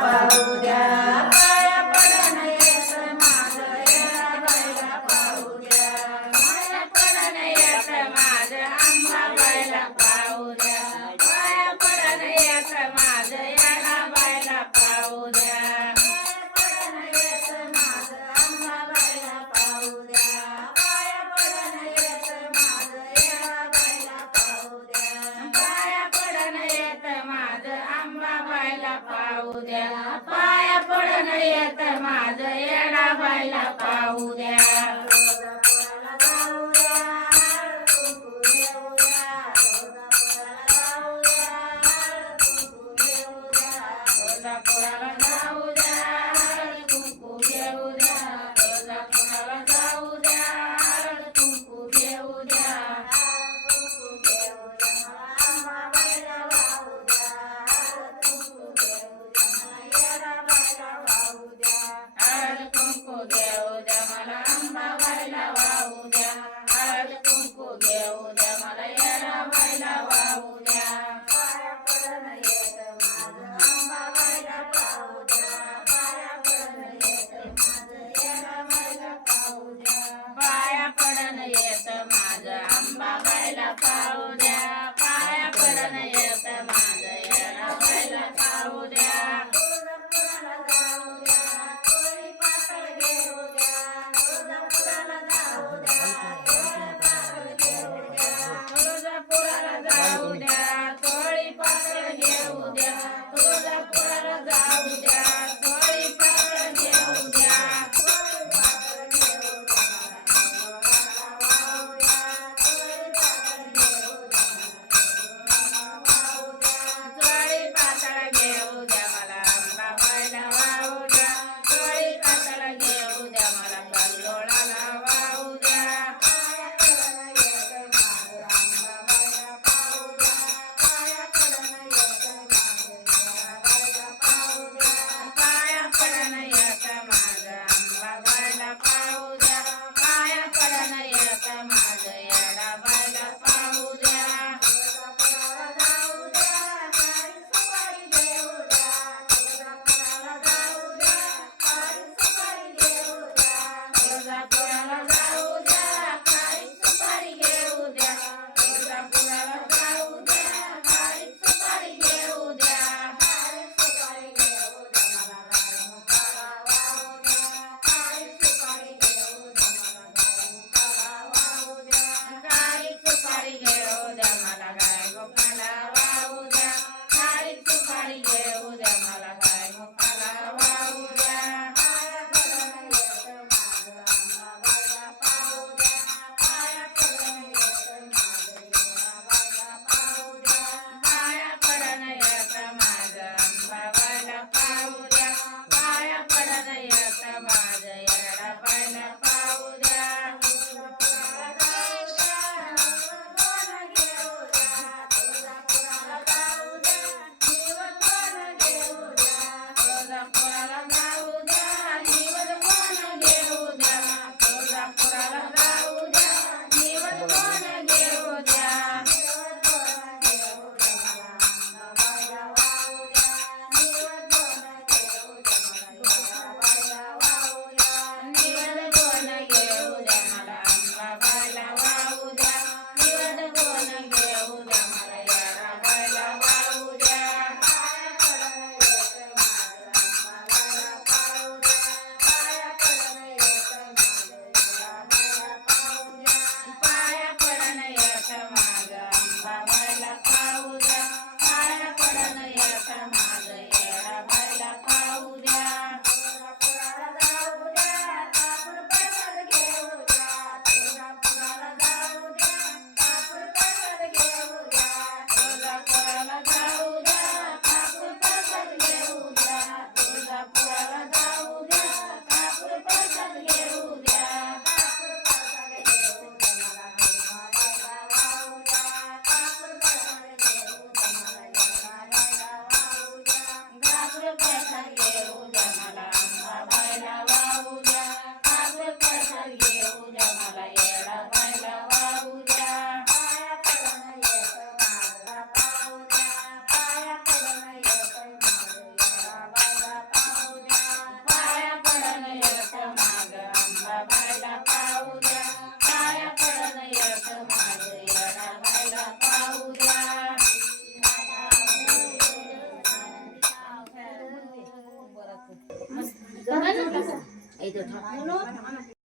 Valorado. पाया पडण येत माझ येणा बायला पाहू द्या. Điện.